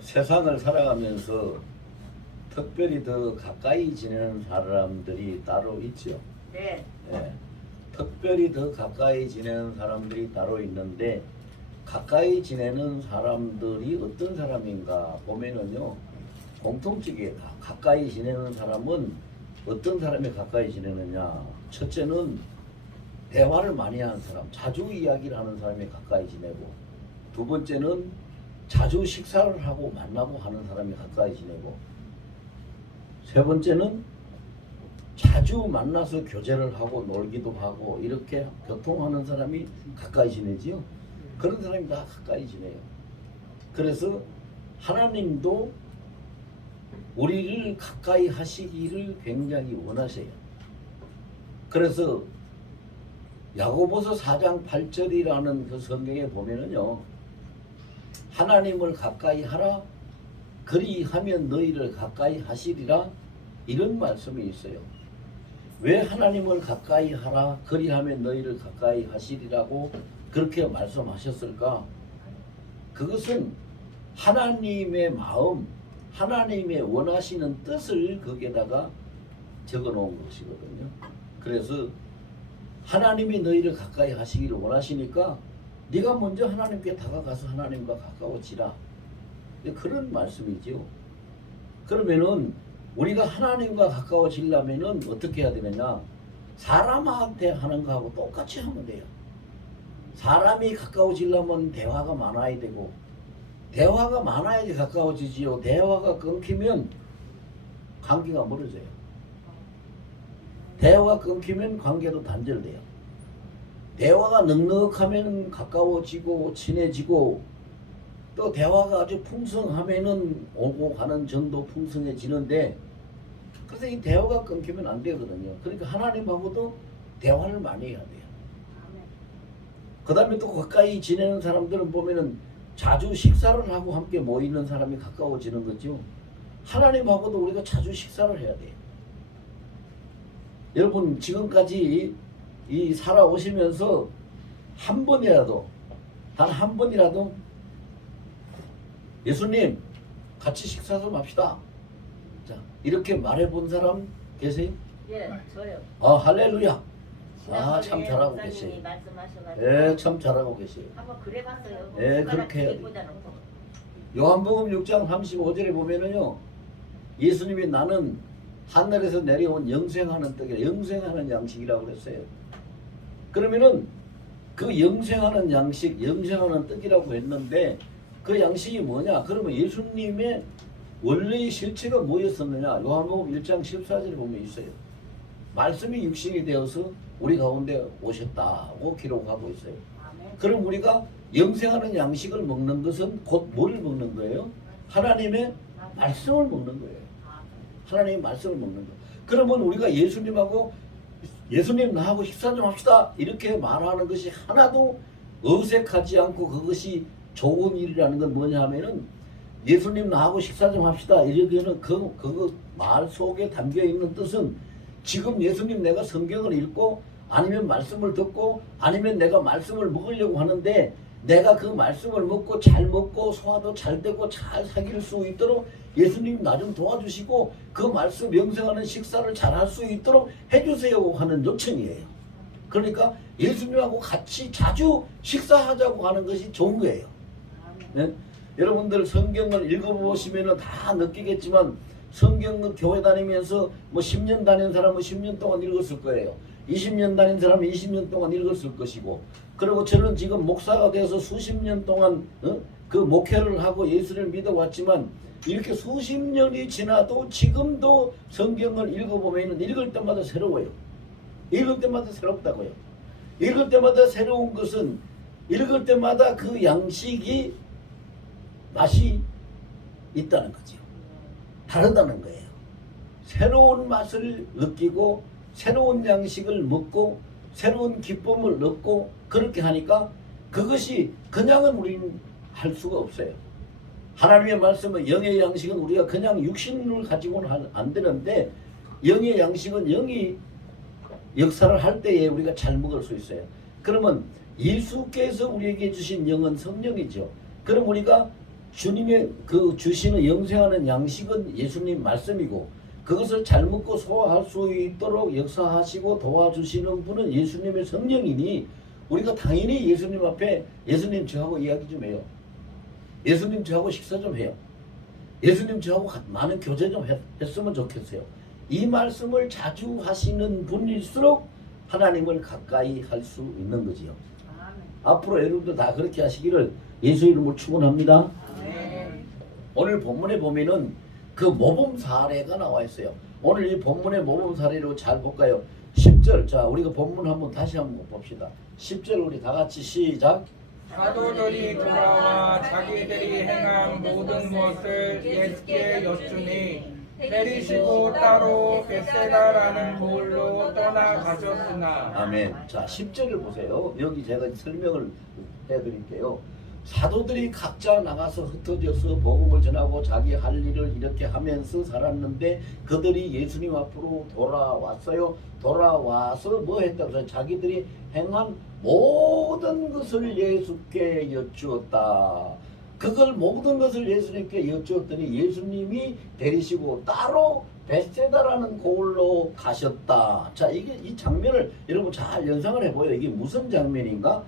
세상을 살아가면서 특별히 더 가까이 지내는 사람들이 따로 있죠. 네. 예. 특별히 더 가까이 지내는 사람들이 따로 있는데 가까이 지내는 사람들이 어떤 사람인가 보면은요, 공통적이에요. 가까이 지내는 사람은 어떤 사람이 가까이 지내느냐. 첫째는 대화를 많이 하는 사람, 자주 이야기를 하는 사람이 가까이 지내고, 두 번째는 자주 식사를 하고 만나고 하는 사람이 가까이 지내고, 세 번째는 자주 만나서 교제를 하고 놀기도 하고 이렇게 교통하는 사람이 가까이 지내지요. 그런 사람이 다 가까이 지내요. 그래서 하나님도 우리를 가까이 하시기를 굉장히 원하세요. 그래서 야고보서 4장 8절이라는 그 성경에 보면은요, 하나님을 가까이 하라, 그리하면 너희를 가까이 하시리라, 이런 말씀이 있어요. 왜 하나님을 가까이 하라, 그리하면 너희를 가까이 하시리라고 그렇게 말씀하셨을까? 그것은 하나님의 마음, 하나님의 원하시는 뜻을 거기에다가 적어 놓은 것이거든요. 그래서 하나님이 너희를 가까이 하시기를 원하시니까 네가 먼저 하나님께 다가가서 하나님과 가까워지라, 그런 말씀이죠. 그러면은 우리가 하나님과 가까워지려면은 어떻게 해야 되느냐? 사람한테 하는 거하고 똑같이 하면 돼요. 사람이 가까워지려면 대화가 많아야 되고, 대화가 많아야지 가까워지지요. 대화가 끊기면 관계가 멀어져요. 대화가 끊기면 관계도 단절돼요. 대화가 넉넉하면 가까워지고 친해지고, 또 대화가 아주 풍성하면은 오고 가는 정도 풍성해지는데, 그래서 이 대화가 끊기면 안 되거든요. 그러니까 하나님하고도 대화를 많이 해야 돼요. 그 다음에 또 가까이 지내는 사람들은 보면은 자주 식사를 하고 함께 모이는 사람이 가까워지는 거죠. 하나님하고도 우리가 자주 식사를 해야 돼요. 여러분, 지금까지 이 살아오시면서 한 번이라도, 단 한 번이라도 예수님 같이 식사 좀 합시다, 자, 이렇게 말해본 사람 계세요? 예, 저요. 할렐루야. 참 잘하고 계세요. 예, 참 잘하고 계세요. 한번 그래봤어요. 예, 그렇게 해야 돼요. 요한복음 6장 35절에 보면은요, 예수님이 나는 하늘에서 내려온 영생하는 떡이라, 영생하는 양식이라고 그랬어요. 그러면은 그 영생하는 양식, 영생하는 떡이라고 했는데 그 양식이 뭐냐? 그러면 예수님의 원래의 실체가 뭐였었느냐? 요한복음 1장 14절에 보면 있어요. 말씀이 육신이 되어서 우리 가운데 오셨다고 기록하고 있어요. 그럼 우리가 영생하는 양식을 먹는 것은 곧 뭐를 먹는 거예요? 하나님의 말씀을 먹는 거예요. 하나님의 말씀을 먹는 거예요. 그러면 우리가 예수님하고, 예수님 나하고 식사 좀 합시다, 이렇게 말하는 것이 하나도 어색하지 않고 그것이 좋은 일이라는 건 뭐냐 하면은, 예수님 나하고 식사 좀 합시다 이렇게는 그 말 속에 담겨 있는 뜻은, 지금 예수님 내가 성경을 읽고 아니면 말씀을 듣고 아니면 내가 말씀을 먹으려고 하는데, 내가 그 말씀을 먹고 잘 먹고 소화도 잘 되고 잘 사귈 수 있도록 예수님 나 좀 도와주시고 그 말씀 영생하는 식사를 잘 할 수 있도록 해주세요 하는 요청이에요. 그러니까 예수님하고 같이 자주 식사하자고 하는 것이 좋은 거예요. 네? 여러분들 성경을 읽어보시면 다 느끼겠지만, 성경은 교회 다니면서 뭐 10년 다닌 사람은 10년 동안 읽었을 거예요. 20년 다닌 사람은 20년 동안 읽었을 것이고, 그리고 저는 지금 목사가 되어서 수십 년 동안 그 목회를 하고 예수를 믿어왔지만, 이렇게 수십 년이 지나도 지금도 성경을 읽어보면 읽을 때마다 새로워요. 읽을 때마다 새롭다고요. 읽을 때마다 새로운 것은, 읽을 때마다 그 양식이 맛이 있다는 거죠. 다르다는 거예요. 새로운 맛을 느끼고 새로운 양식을 먹고 새로운 기쁨을 얻고, 그렇게 하니까 그것이 그냥은 우리는 할 수가 없어요. 하나님의 말씀은, 영의 양식은 우리가 그냥 육신을 가지고는 안 되는데, 영의 양식은 영이 역사를 할 때에 우리가 잘 먹을 수 있어요. 그러면 예수께서 우리에게 주신 영은 성령이죠. 그럼 우리가 주님의 그 주시는 영생하는 양식은 예수님 말씀이고 그것을 잘 먹고 소화할 수 있도록 역사하시고 도와주시는 분은 예수님의 성령이니 우리가 당연히 예수님 앞에 예수님 저하고 이야기 좀 해요. 예수님 저하고 식사 좀 해요. 예수님 저하고 많은 교제 좀 했으면 좋겠어요. 이 말씀을 자주 하시는 분일수록 하나님을 가까이 할 수 있는 거지요. 아멘. 앞으로 여러분도 다 그렇게 하시기를 예수 이름으로 축원합니다. 아멘. 오늘 본문에 보면은 그 모범 사례가 나와 있어요. 오늘 이 본문의 모범 사례로 잘 볼까요? 10절. 자, 우리가 본문 한번 다시 한번 봅시다. 10절 우리 다 같이 시작. 사도들이 돌아와 자기들이 행한 모든 것을 예수께 여쭈니 내리시고 따로 벳세다라는 고을로 떠나가셨으나. 아멘. 자, 10절을 보세요. 여기 제가 설명을 해드릴게요. 사도들이 각자 나가서 흩어져서 복음을 전하고 자기 할 일을 이렇게 하면서 살았는데 그들이 예수님 앞으로 돌아왔어요. 돌아와서 뭐 했다고 해서 자기들이 행한 모든 것을 예수께 여쭈었다. 그걸 모든 것을 예수님께 여쭈었더니 예수님이 데리시고 따로 벳세다라는 고을로 가셨다. 자, 이게 이 장면을 여러분 잘 연상을 해보여. 이게 무슨 장면인가?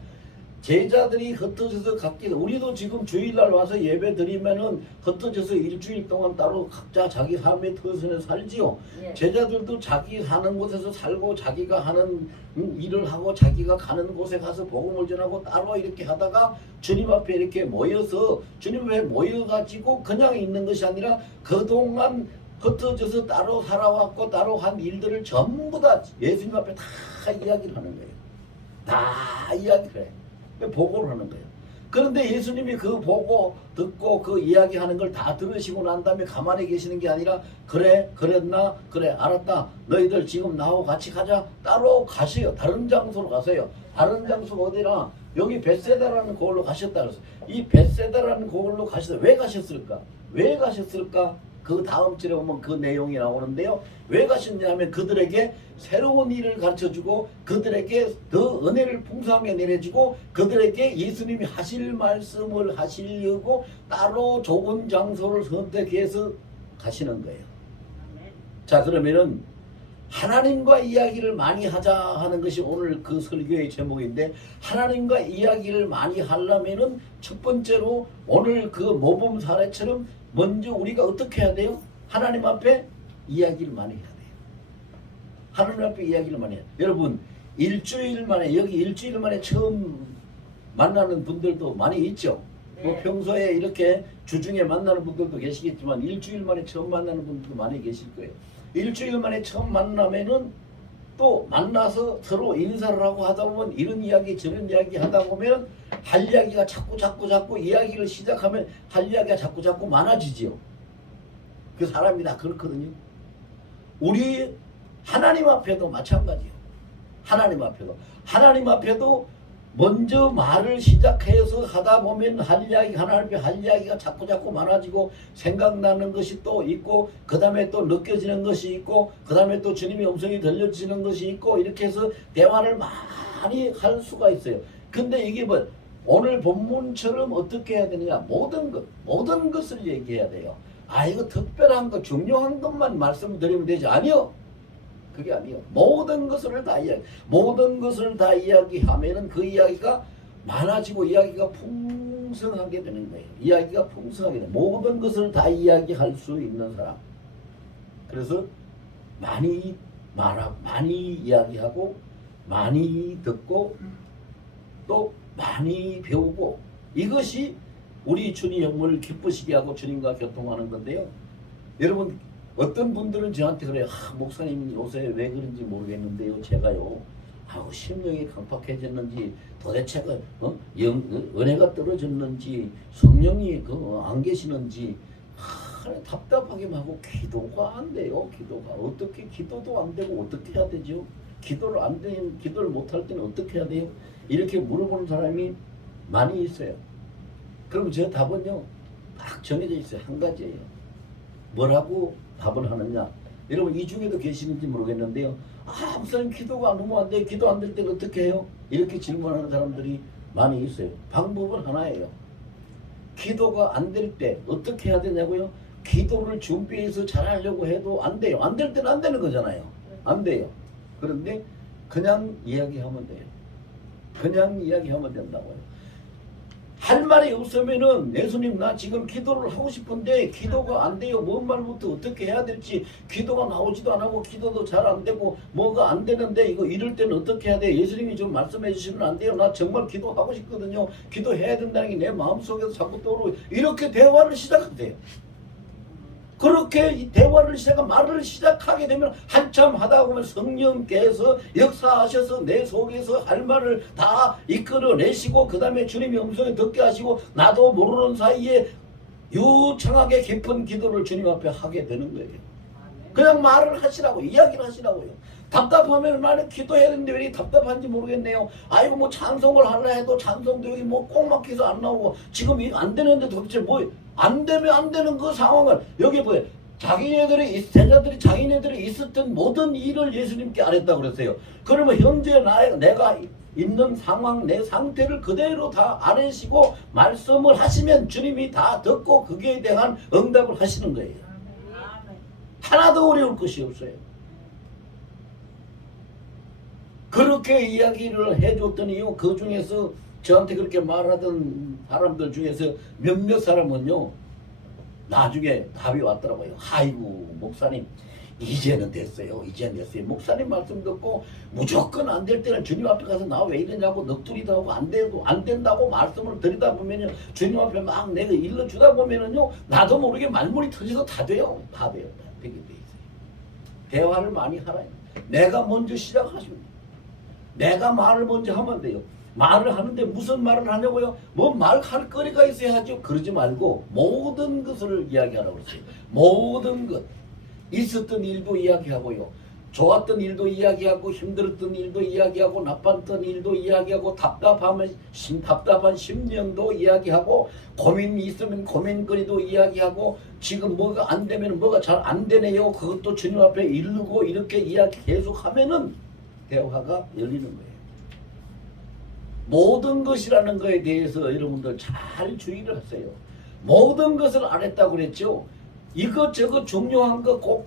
제자들이 흩어져서 각기 우리도 지금 주일날 와서 예배 드리면은 흩어져서 일주일 동안 따로 각자 자기 삶의 터전에 살지요. 예. 제자들도 자기 사는 곳에서 살고 자기가 하는 일을 하고 자기가 가는 곳에 가서 복음을 전하고 따로 이렇게 하다가 주님 앞에 이렇게 모여서 주님 앞에 모여가지고 그냥 있는 것이 아니라 그동안 흩어져서 따로 살아왔고 따로 한 일들을 전부 다 예수님 앞에 다 이야기를 하는 거예요. 다 이야기를 해요. 보고를 하는 거예요. 그런데 예수님이 그 보고 듣고 그 이야기하는 걸 다 들으시고 난 다음에 가만히 계시는 게 아니라 그래 그랬나 그래 알았다 너희들 지금 나하고 같이 가자 따로 가세요. 다른 장소로 가세요. 다른 장소가 어디나 여기 벳세다라는 고을로 가셨다 그랬어요. 이 벳세다라는 고을로 가셨다. 왜 가셨을까? 왜 가셨을까? 그 다음 절에 보면 그 내용이 나오는데요. 왜 가셨냐면 그들에게 새로운 일을 가르쳐주고 그들에게 더 은혜를 풍성하게 내려주고 그들에게 예수님이 하실 말씀을 하시려고 따로 좋은 장소를 선택해서 가시는 거예요. 아멘. 자, 그러면은 하나님과 이야기를 많이 하자 하는 것이 오늘 그 설교의 제목인데 하나님과 이야기를 많이 하려면은 첫 번째로 오늘 그 모범 사례처럼 먼저 우리가 어떻게 해야 돼요? 하나님 앞에 이야기를 많이 해야 돼요. 하나님 앞에 이야기를 많이 해요. 여러분 일주일 만에 여기 일주일 만에 처음 만나는 분들도 많이 있죠. 네. 뭐 평소에 이렇게 주중에 만나는 분들도 계시겠지만 일주일 만에 처음 만나는 분들도 많이 계실 거예요. 일주일 만에 처음 만나면은 또 만나서 서로 인사를 하고 하다 보면 이런 이야기 저런 이야기 하다 보면 할 이야기가 자꾸 이야기를 시작하면 할 이야기가 자꾸 많아지지요. 그 사람이 다 그렇거든요. 우리 하나님 앞에도 마찬가지예요. 하나님 앞에도 먼저 말을 시작해서 하다 보면 할 이야기 하나님 앞에 할 이야기가 자꾸 많아지고 생각나는 것이 또 있고 그 다음에 또 느껴지는 것이 있고 그 다음에 또 주님의 음성이 들려지는 것이 있고 이렇게 해서 대화를 많이 할 수가 있어요. 근데 이게 뭐 오늘 본문처럼 어떻게 해야 되느냐? 모든 것을 얘기해야 돼요. 아 이거 특별한 거 중요한 것만 말씀드리면 되지 아니요. 그게 아니요. 모든 것을 다 이야기하면은 그 이야기가 많아지고 이야기가 풍성하게 되는 거예요. 이야기가 풍성하게 돼. 모든 것을 다 이야기할 수 있는 사람. 그래서 많이 이야기하고 많이 듣고 또 많이 배우고 이것이 우리 주님을 기쁘시게 하고 주님과 교통하는 건데요. 여러분 어떤 분들은 저한테 그래요. 목사님 요새 왜 그런지 모르겠는데요. 제가요. 심령이 강팍해졌는지 도대체가 은혜가 떨어졌는지 성령이 안 계시는지 답답하기만 하고 기도가 안 돼요. 기도가 어떻게 기도도 안 되고 어떻게 해야 되죠? 기도를 못할 때는 어떻게 해야 돼요? 이렇게 물어보는 사람이 많이 있어요. 그럼 제 답은요. 딱 정해져 있어요. 한 가지예요. 뭐라고 답을 하느냐? 여러분 이 중에도 계시는지 모르겠는데요. 목사님 기도가 너무 안 돼. 기도 안 될 때는 어떻게 해요? 이렇게 질문하는 사람들이 많이 있어요. 방법은 하나예요. 기도가 안 될 때 어떻게 해야 되냐고요? 기도를 준비해서 잘하려고 해도 안 돼요. 안 될 때는 안 되는 거잖아요. 안 돼요. 그런데 그냥 이야기하면 돼요. 그냥 이야기하면 된다고요. 할 말이 없으면은 예수님 나 지금 기도를 하고 싶은데 기도가 안 돼요. 뭔 말부터 어떻게 해야 될지 기도가 나오지도 안 하고 기도도 잘 안 되고 뭐가 안 되는데 이거 이럴 때는 어떻게 해야 돼? 예수님이 좀 말씀해 주시면 안 돼요. 나 정말 기도하고 싶거든요. 기도해야 된다는 게 내 마음속에서 자꾸 떠오르고 이렇게 대화를 시작하세요. 그렇게 이 대화를 말을 시작하게 되면 한참 하다 보면 성령께서 역사하셔서 내 속에서 할 말을 다 이끌어내시고 그 다음에 주님의 음성을 듣게 하시고 나도 모르는 사이에 유창하게 깊은 기도를 주님 앞에 하게 되는 거예요. 그냥 말을 하시라고 이야기를 하시라고요. 답답하면 나는 기도해야 되는데 왜 답답한지 모르겠네요. 아이고 뭐 찬송을 하려 해도 찬송도 여기 뭐 꼭 막혀서 안 나오고 지금 이거 안 되는데 도대체 뭐 안 되면 안 되는 그 상황을 여기 보여. 자기네들이 제자들이 자기네들이 있었던 모든 일을 예수님께 안 했다고 그랬어요. 그러면 현재 내가 있는 상황 내 상태를 그대로 다 아내시고 말씀을 하시면 주님이 다 듣고 그에 대한 응답을 하시는 거예요. 하나도 어려울 것이 없어요. 그렇게 이야기를 해줬더니요, 그 중에서 저한테 그렇게 말하던 사람들 중에서 몇몇 사람은요 나중에 답이 왔더라고요. 아이고 목사님 이제는 됐어요. 이제는 됐어요. 목사님 말씀 듣고 무조건 안 될 때는 주님 앞에 가서 나 왜 이러냐고 넋두리다 하고 안 된다고 말씀을 드리다 보면요 주님 앞에 막 내가 일러주다 보면은요 나도 모르게 말문이 터져서 다 돼요. 다 돼요. 되게 돼 있어요. 대화를 많이 하라요. 내가 먼저 시작하시면 돼요. 내가 말을 먼저 하면 돼요. 말을 하는데 무슨 말을 하냐고요? 뭐 말할 거리가 있어야 하죠. 그러지 말고 모든 것을 이야기하라고 그랬어요. 모든 것. 있었던 일도 이야기하고요. 좋았던 일도 이야기하고 힘들었던 일도 이야기하고 나빴던 일도 이야기하고 답답한 심령도 이야기하고 고민이 있으면 고민거리도 이야기하고 지금 뭐가 안 되면 뭐가 잘 안 되네요. 그것도 주님 앞에 이르고 이렇게 이야기 계속하면은 대화가 열리는 거예요. 모든 것이라는 것에 대해서 여러분들 잘 주의를 하세요. 모든 것을 안 했다고 그랬죠. 이것저것 중요한 거 꼭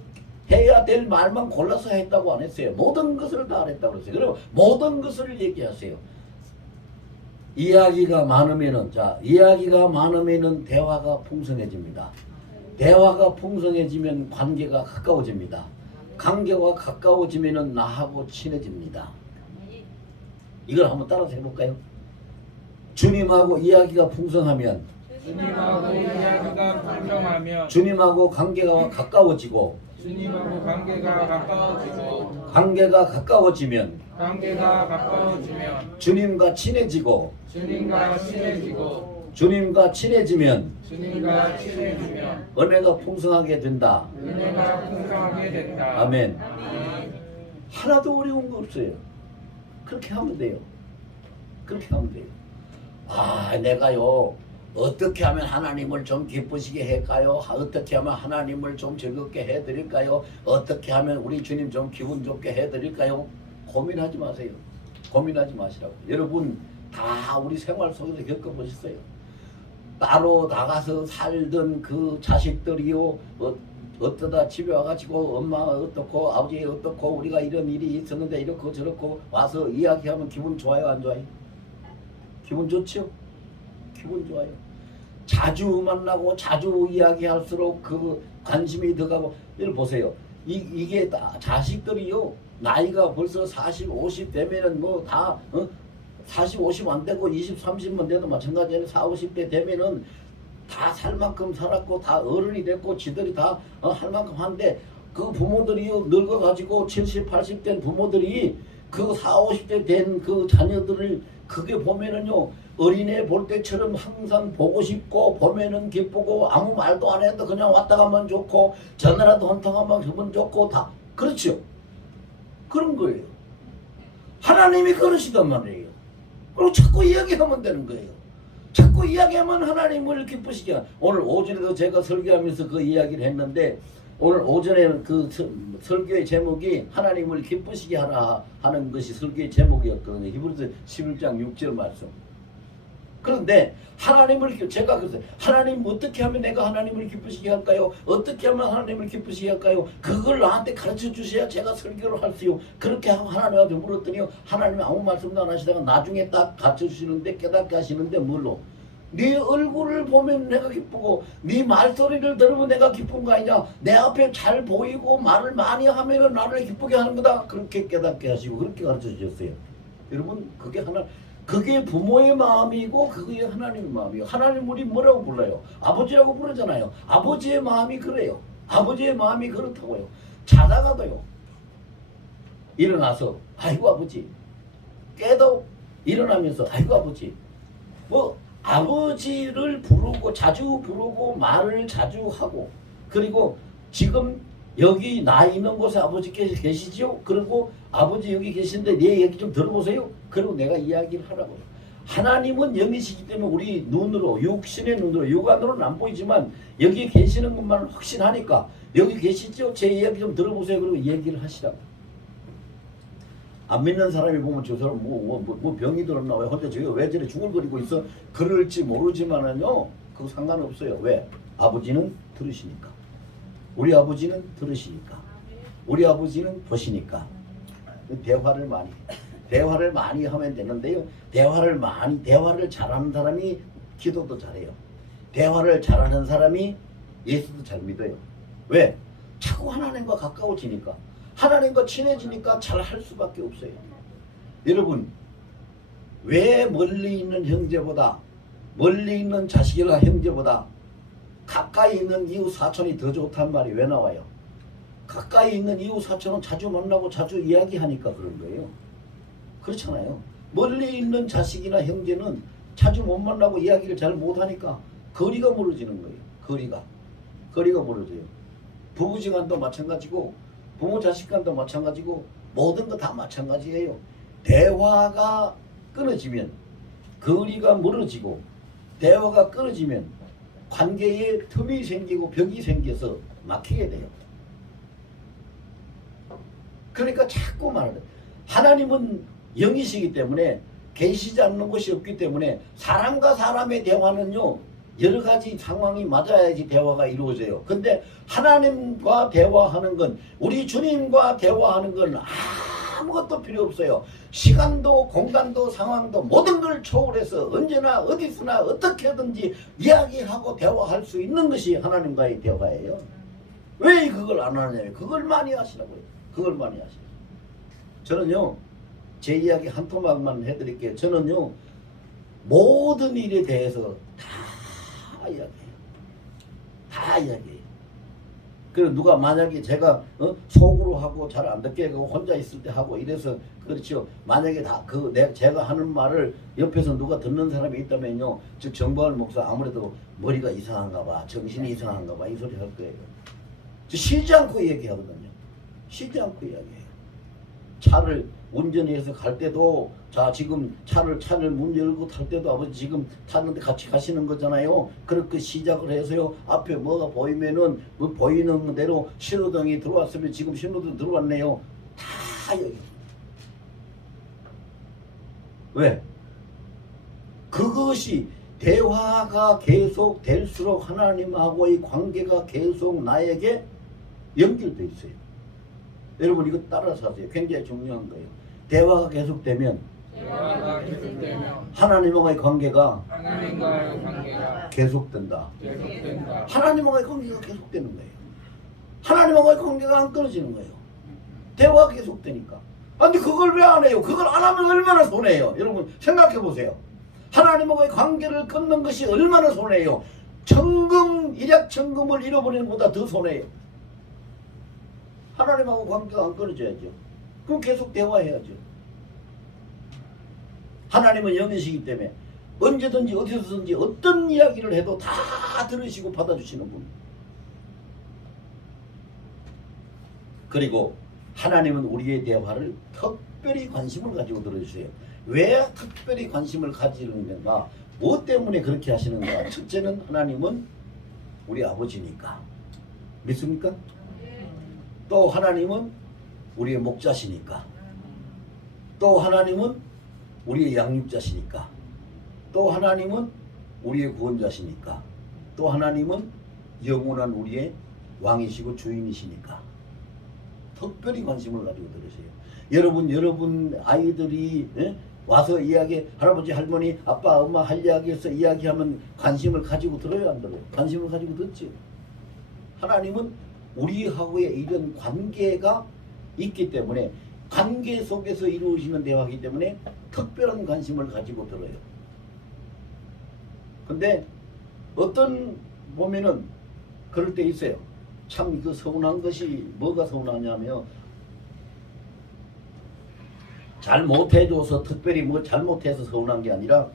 해야 될 말만 골라서 했다고 안 했어요. 모든 것을 다 안 했다고 그랬어요. 그럼 모든 것을 얘기하세요. 이야기가 많으면은 대화가 풍성해집니다. 대화가 풍성해지면 관계가 가까워집니다. 관계가 가까워지면은 나하고 친해집니다. 이걸 한번 따라서 해볼까요? 주님하고 이야기가 풍성하면 주님하고 관계가 가까워지고 관계가 가까워지면 주님과 친해지고 주님과 친해지면 은혜가 풍성하게 된다. 아멘. 하나도 어려운 거 없어요. 그렇게 하면 돼요. 그렇게 하면 돼요. 아, 내가요 어떻게 하면 하나님을 좀 기쁘시게 할까요? 어떻게 하면 하나님을 좀 즐겁게 해드릴까요? 어떻게 하면 우리 주님 좀 기분 좋게 해드릴까요? 고민하지 마세요. 고민하지 마시라고. 여러분 다 우리 생활 속에서 겪어보셨어요. 따로 나가서 살던 그 자식들이요 어떠다 집에 와가지고 엄마가 어떻고 아버지 어떻고 우리가 이런 일이 있었는데 이렇고 저렇고 와서 이야기하면 기분 좋아요 안 좋아요? 기분 좋죠? 기분 좋아요. 자주 만나고 자주 이야기할수록 그 관심이 더가고 이걸 보세요. 이게 자식들이요 나이가 벌써 40, 50 되면은 뭐 다 40, 50 안 되고 20, 30만 돼도 마찬가지예요. 40, 50대 되면은 다 살 만큼 살았고 다 어른이 됐고 지들이 다 할 만큼 한데 그 부모들이요 늙어가지고 70, 80 된 부모들이 그 40, 50대 된 그 자녀들을 그게 보면은요 어린애 볼 때처럼 항상 보고 싶고 보면은 기쁘고 아무 말도 안 해도 그냥 왔다 가면 좋고 전화라도 한 통 하면 기분 좋고 다 그렇죠. 그런 거예요. 하나님이 그러시단 말이에요. 그리고 자꾸 이야기하면 되는 거예요. 자꾸 이야기하면 하나님을 기쁘시게 하는. 오늘 오전에도 제가 설교하면서 그 이야기를 했는데 오늘 오전에 그 설교의 제목이 하나님을 기쁘시게 하라 하는 것이 설교의 제목이었거든요. 히브리서 11장 6절 말씀. 그런데 하나님을 제가 그래서 하나님 어떻게 하면 내가 하나님을 기쁘시게 할까요? 어떻게 하면 하나님을 기쁘시게 할까요? 그걸 나한테 가르쳐 주셔야 제가 설교를 할 수요. 그렇게 하고 하나님한테 물었더니요. 하나님이 아무 말씀도 안 하시다가 나중에 딱 가르쳐 주시는데 깨닫게 하시는데 뭘로? 네 얼굴을 보면 내가 기쁘고 네 말소리를 들으면 내가 기쁜 거 아니냐. 내 앞에 잘 보이고 말을 많이 하면 나를 기쁘게 하는 거다. 그렇게 깨닫게 하시고 그렇게 가르쳐 주셨어요. 여러분 그게 부모의 마음이고 그게 하나님의 마음이에요. 하나님 우리 뭐라고 불러요? 아버지라고 부르잖아요. 아버지의 마음이 그래요. 아버지의 마음이 그렇다고요. 자다가도요. 일어나서 아이고 아버지 깨도 일어나면서 아이고 아버지 뭐 아버지를 부르고 자주 부르고 말을 자주 하고 그리고 지금 여기 나 있는 곳에 아버지께서 계시죠? 그리고 아버지 여기 계신데 내 얘기 좀 들어보세요. 그리고 내가 이야기를 하라고요. 하나님은 영이시기 때문에 우리 눈으로 육신의 눈으로 육안으로는 안 보이지만 여기 계시는 것만 확신하니까 여기 계시죠? 제 이야기 좀 들어보세요. 그리고 얘기를 하시라고. 안 믿는 사람이 보면 저 사람 뭐 병이 들었나 왜 혼자 저기 왜 저래 중얼거리고 있어? 그럴지 모르지만은요 그거 상관없어요. 왜? 아버지는 들으시니까. 우리 아버지는 들으시니까. 우리 아버지는 보시니까. 대화를 많이 하면 되는데요. 대화를 잘하는 사람이 기도도 잘해요. 대화를 잘하는 사람이 예수도 잘 믿어요. 왜? 자꾸 하나님과 가까워지니까. 하나님과 친해지니까 잘 할 수밖에 없어요. 여러분 왜 멀리 있는 형제보다 멀리 있는 자식이나 형제보다 가까이 있는 이웃 사촌이 더 좋단 말이 왜 나와요? 가까이 있는 이웃 사촌은 자주 만나고 자주 이야기하니까 그런 거예요. 그렇잖아요. 멀리 있는 자식이나 형제는 자주 못 만나고 이야기를 잘 못하니까 거리가 멀어지는 거예요. 거리가 멀어져요. 부부지간도 마찬가지고 부모 자식간도 마찬가지고 모든 거 다 마찬가지예요. 대화가 끊어지면 거리가 멀어지고 대화가 끊어지면 관계에 틈이 생기고 벽이 생겨서 막히게 돼요. 그러니까 자꾸 말하는 하나님은 영이시기 때문에 계시지 않는 곳이 없기 때문에 사람과 사람의 대화는요 여러 가지 상황이 맞아야지 대화가 이루어져요. 근데 하나님과 대화하는 건 우리 주님과 대화하는 건 아무것도 필요 없어요. 시간도 공간도 상황도 모든 걸 초월해서 언제나 어디서나 어떻게든지 이야기하고 대화할 수 있는 것이 하나님과의 대화예요. 왜 그걸 안 하냐면 그걸 많이 하시라고요. 그걸 많이 하시라고요. 저는요 제 이야기 한 토막만 해드릴게요. 저는요 모든 일에 대해서 다 이야기해요. 다 이야기해요. 그리고 누가 만약에 제가 속으로 하고 잘 안 듣게 하고 혼자 있을 때 하고 이래서 그렇죠. 만약에 제가 하는 말을 옆에서 누가 듣는 사람이 있다면요. 즉 정보할 목사 아무래도 머리가 이상한가 봐. 정신이 이상한가 봐. 이 소리 할 거예요. 쉬지 않고 얘기하거든요. 쉬지 않고 이야기해요. 차를 운전해서 갈 때도 자 지금 차를 문 열고 탈 때도 아버지 지금 탔는데 같이 가시는 거잖아요. 그렇게 시작을 해서요. 앞에 뭐가 보이면은 뭐 보이는 대로 신호등이 들어왔으면 지금 신호등 들어왔네요. 다 여기. 왜? 그것이 대화가 계속 될수록 하나님하고의 관계가 계속 나에게 연결돼 있어요. 여러분 이거 따라서 하세요. 굉장히 중요한 거예요. 대화가 계속되면 하나님과의 관계가 계속된다. 하나님과의 관계가 계속되는 거예요. 하나님과의 관계가 안 끊어지는 거예요. 대화가 계속되니까. 근데 그걸 왜 안 해요? 그걸 안 하면 얼마나 손해예요. 여러분 생각해 보세요. 하나님과의 관계를 끊는 것이 얼마나 손해예요. 일약천금을 잃어버리는 것보다 더 손해예요. 하나님하고 관계가 안 끊어져야죠. 그럼 계속 대화해야죠. 하나님은 영이시기 때문에 언제든지 어디서든지 어떤 이야기를 해도 다 들으시고 받아주시는 분. 그리고 하나님은 우리의 대화를 특별히 관심을 가지고 들어주세요. 왜 특별히 관심을 가지는가? 무엇 때문에 그렇게 하시는가? 첫째는 하나님은 우리 아버지니까. 믿습니까? 또 하나님은 우리의 목자시니까. 또 하나님은 우리의 양육자시니까. 또 하나님은 우리의 구원자시니까, 또 하나님은 영원한 우리의 왕이시고 주인이시니까 특별히 관심을 가지고 들으세요. 여러분 아이들이 와서 이야기, 할아버지 할머니 아빠 엄마 할 이야기에서 이야기하면 관심을 가지고 들어요, 안 들어요? 관심을 가지고 듣지. 하나님은 우리하고의 이런 관계가 있기 때문에, 관계 속에서 이루어지는 대화이기 때문에 특별한 관심을 가지고 들어요. 근데 어떤 보면은 그럴 때 있어요. 참 그 서운한 것이 뭐가 서운하냐면, 잘 못해줘서 특별히 뭐 잘못해서 서운한 게 아니라,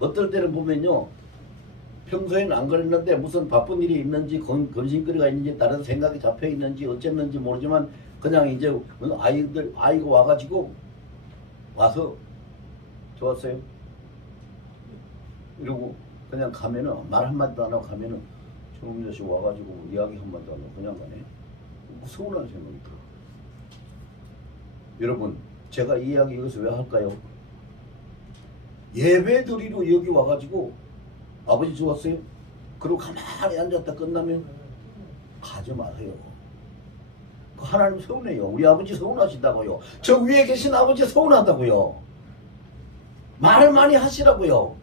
어떨 때는 보면요, 평소에는 안 그랬는데 무슨 바쁜 일이 있는지 검신거리가 있는지 다른 생각이 잡혀 있는지 어쨌는지 모르지만 그냥 이제 아이가 와가지고 와서 좋았어요 이러고 그냥 가면은 말 한마디도 안 하고 가면은 저놈 자식 와가지고 이야기 한마디도 안 하고 그냥 가네. 서운한 생각이 들어. 여러분, 제가 이 이야기 여기서 왜 할까요? 예배 드리러 여기 와가지고 아버지 좋았어요? 그리고 가만히 앉았다 끝나면 가지 마세요. 그 하나님 서운해요. 우리 아버지 서운하시다고요. 저 위에 계신 아버지 서운하다고요. 말을 많이 하시라고요.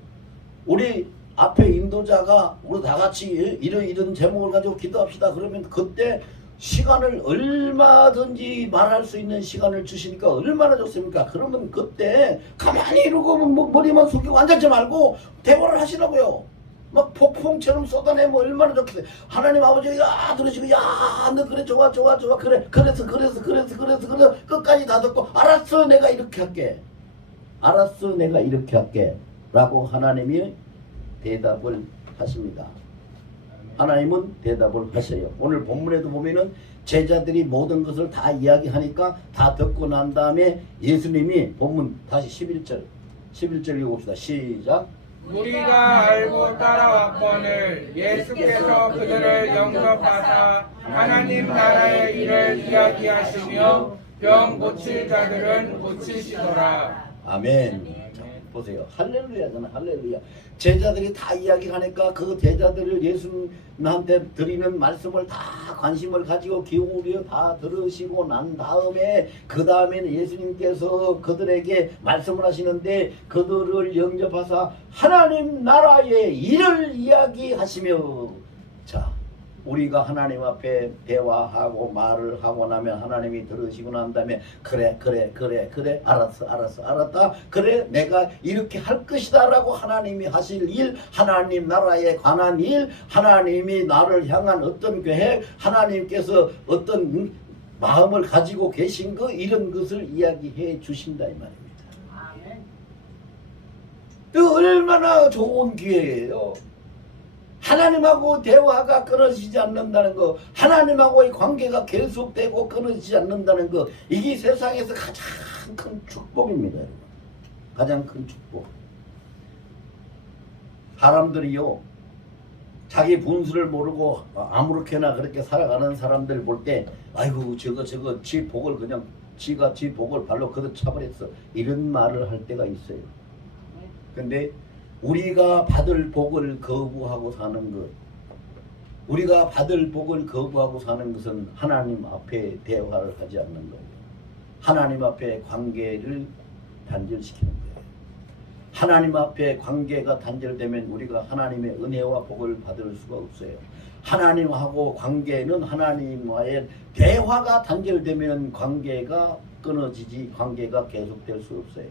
우리 앞에 인도자가 우리 다 같이 이런 제목을 가지고 기도합시다. 그러면 그때 시간을 얼마든지 말할 수 있는 시간을 주시니까 얼마나 좋습니까? 그러면 그때 가만히 이러고 머리만 숙이고 앉지 말고 대화를 하시라고요. 막 폭풍처럼 쏟아내면 얼마나 좋겠어요. 하나님 아버지가 들으시고, 야, 너 그래, 좋아, 그래, 그래서 끝까지 다 듣고, 알았어, 내가 이렇게 할게. 알았어, 내가 이렇게 할게. 라고 하나님이 대답을 하십니다. 하나님은 대답을 하셔요. 오늘 본문에도 보면은 제자들이 모든 것을 다 이야기하니까 다 듣고 난 다음에 예수님이 본문 다시 11절 읽어봅시다. 시작. 우리가 알고 따라왔거늘 예수께서 그들을 영접하사 하나님 나라의 일을 이야기하시며 병 고칠 자들은 고치시더라. 아멘. 자, 보세요. 할렐루야잖아. 할렐루야. 제자들이 다 이야기하니까 그 제자들을 예수님한테 드리는 말씀을 다 관심을 가지고 기울여 다 들으시고 난 다음에 그 다음에는 예수님께서 그들에게 말씀을 하시는데 그들을 영접하사 하나님 나라의 일을 이야기하시며, 자, 우리가 하나님 앞에 대화하고 말을 하고 나면 하나님이 들으시고 난 다음에 그래 알았다, 그래 내가 이렇게 할 것이다 라고 하나님이 하실 일, 하나님 나라에 관한 일, 하나님이 나를 향한 어떤 계획, 하나님께서 어떤 마음을 가지고 계신 거, 이런 것을 이야기해 주신다 이 말입니다. 아멘. 또 얼마나 좋은 기회예요. 하나님하고 대화가 끊어지지 않는다는 거, 하나님하고의 관계가 계속되고 끊어지지 않는다는 거, 이게 세상에서 가장 큰 축복입니다. 여러분. 가장 큰 축복. 사람들이요, 자기 분수를 모르고 아무렇게나 그렇게 살아가는 사람들 볼 때, 아이고 저거 지 복을 그냥 지가 지 복을 발로 걷어차버렸어, 이런 말을 할 때가 있어요. 근데 우리가 받을 복을 거부하고 사는 것, 우리가 받을 복을 거부하고 사는 것은 하나님 앞에 대화를 하지 않는 거예요. 하나님 앞에 관계를 단절시키는 거예요. 하나님 앞에 관계가 단절되면 우리가 하나님의 은혜와 복을 받을 수가 없어요. 하나님하고 관계는, 하나님과의 대화가 단절되면 관계가 끊어지지, 관계가 계속될 수 없어요.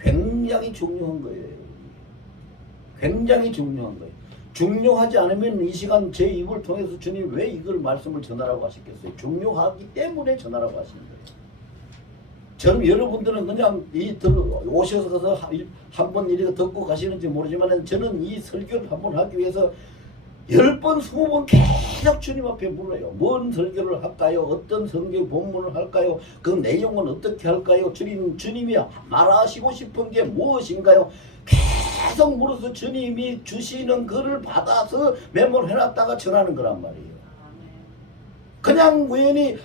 굉장히 중요한 거예요. 굉장히 중요한 거예요. 중요하지 않으면 이 시간 제 입을 통해서 주님 왜 이걸 말씀을 전하라고 하셨겠어요? 중요하기 때문에 전하라고 하시는 거예요. 저는 여러분들은 그냥 오셔서 한번 이렇게 듣고 가시는지 모르지만, 저는 이 설교를 한번 하기 위해서 10번, 20번 계속 주님 앞에 불러요. 뭔 설교를 할까요? 어떤 성경 본문을 할까요? 그 내용은 어떻게 할까요? 주님이 말하시고 싶은 게 무엇인가요? 계속 물어서 주님이 주시는 글을 받아서 메모를 해놨다가 전하는 거란 말이에요. 그냥 우연히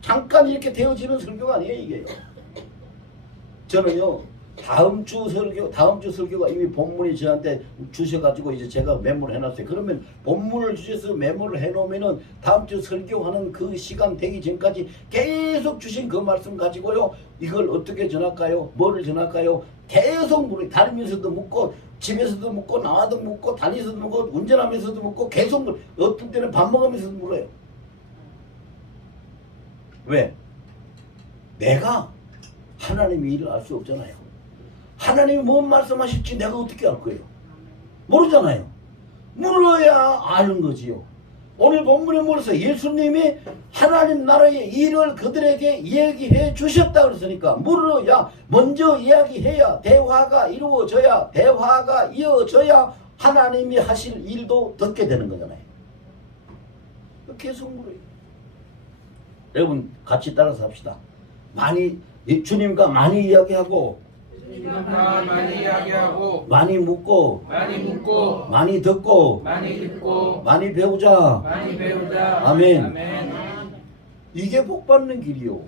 잠깐 이렇게 되어지는 설교가 아니에요, 이게요. 저는요, 다음 주 설교가 이미 본문이 저한테 주셔가지고 이제 제가 메모를 해놨어요. 그러면 본문을 주셔서 메모를 해놓으면은 다음 주 설교하는 그 시간 되기 전까지 계속 주신 그 말씀 가지고요. 이걸 어떻게 전할까요? 뭐를 전할까요? 계속 물어요. 다니면서도 묻고 집에서도 묻고 나와도 묻고 다니면서도 묻고 운전하면서도 묻고 계속 물어요. 어떤 때는 밥 먹으면서도 물어요. 왜? 내가 하나님의 일을 알 수 없잖아요. 하나님이 뭔 말씀하실지 내가 어떻게 알 거예요? 모르잖아요. 물어야 아는 거지요. 오늘 본문에 뭐래서 예수님이 하나님 나라의 일을 그들에게 이야기해 주셨다 그랬으니까 물어야 먼저 이야기해야 대화가 이루어져야 대화가 이어져야 하나님이 하실 일도 듣게 되는 거잖아요. 계속 물어요. 여러분 같이 따라서 합시다. 주님과 많이 이야기하고 많이 이야기하고 많이 묻고 많이 듣고 많이 배우자. 아멘. 이게 복받는 길이요.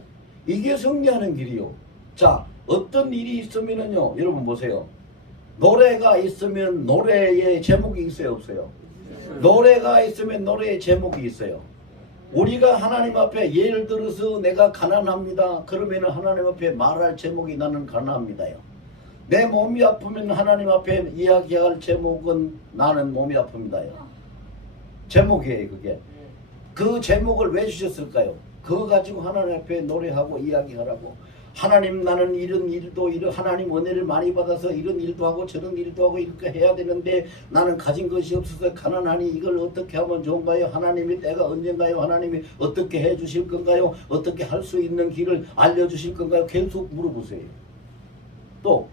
이게 승리하는 길이요. 자, 어떤 일이 있으면은요, 여러분 보세요. 노래가 있으면 노래의 제목이 있어요, 없어요? 노래가 있으면 노래의 제목이 있어요. 우리가 하나님 앞에 예를 들어서 내가 가난합니다. 그러면 하나님 앞에 말할 제목이 나는 가난합니다요. 내 몸이 아프면 하나님 앞에 이야기할 제목은 나는 몸이 아픕니다요. 제목이에요, 그게. 그 제목을 왜 주셨을까요? 그거 가지고 하나님 앞에 노래하고 이야기하라고. 하나님 나는 이런 일도 하나님 은혜를 많이 받아서 이런 일도 하고 저런 일도 하고 이렇게 해야 되는데 나는 가진 것이 없어서 가난하니 이걸 어떻게 하면 좋은가요? 하나님이 때가 언젠가요? 하나님이 어떻게 해 주실 건가요? 어떻게 할 수 있는 길을 알려주실 건가요? 계속 물어보세요. 또